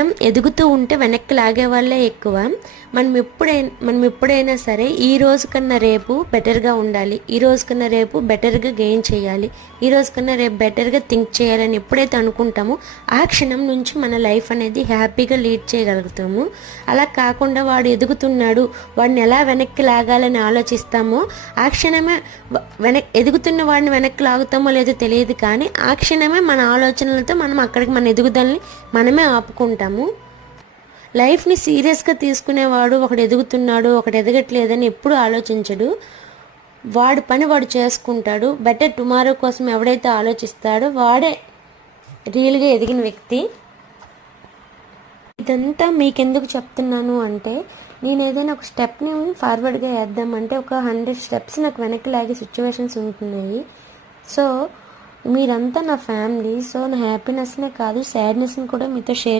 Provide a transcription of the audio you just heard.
మనం ఎదుగుతూ ఉంటే వెనక్కి లాగే వాళ్ళే ఎక్కువ. మనం ఎప్పుడైనా మనం ఎప్పుడైనా సరే ఈ రోజు కన్నా రేపు బెటర్గా ఉండాలి. ఈ రోజు కన్నా రేపు బెటర్గా గెయిన్ చేయాలి. ఈ రోజు కన్నా రేపు బెటర్గా థింక్ చేయాలని ఎప్పుడైతే అనుకుంటామో ఆ క్షణం నుంచి మన లైఫ్ అనేది హ్యాపీగా లీడ్ చేయగలుగుతాము. అలా కాకుండా వాడు ఎదుగుతున్నాడు వాడిని ఎలా వెనక్కి లాగాలని ఆలోచిస్తామో ఆ క్షణమే వెనక్ ఎదుగుతున్న వాడిని వెనక్కి లాగుతామో లేదో తెలియదు కానీ ఆ క్షణమే మన ఆలోచనలతో మనం అక్కడికి మన ఎదుగుదలని మనమే ఆపుకుంటాము. లైఫ్ని సీరియస్గా తీసుకునేవాడు ఒకడు ఎదుగుతున్నాడు ఒకడు ఎదగట్లేదని ఎప్పుడు ఆలోచించడు. వాడి పని వాడు చేసుకుంటాడు. బెటర్ టుమారో కోసం ఎవడైతే ఆలోచిస్తాడో వాడే రియల్గా ఎదిగిన వ్యక్తి. ఇదంతా మీకెందుకు చెప్తున్నాను అంటే నేను ఏదైనా ఒక స్టెప్ని ఫార్వర్డ్గా వేద్దామంటే ఒక హండ్రెడ్ స్టెప్స్ నాకు వెనక్కి లాగే సిచ్యువేషన్స్ ఉంటున్నాయి. సో మీరంతా నా ఫ్యామిలీ సో నా హ్యాపీనెస్నే కాదు సాడ్నెస్ని కూడా మీతో షేర్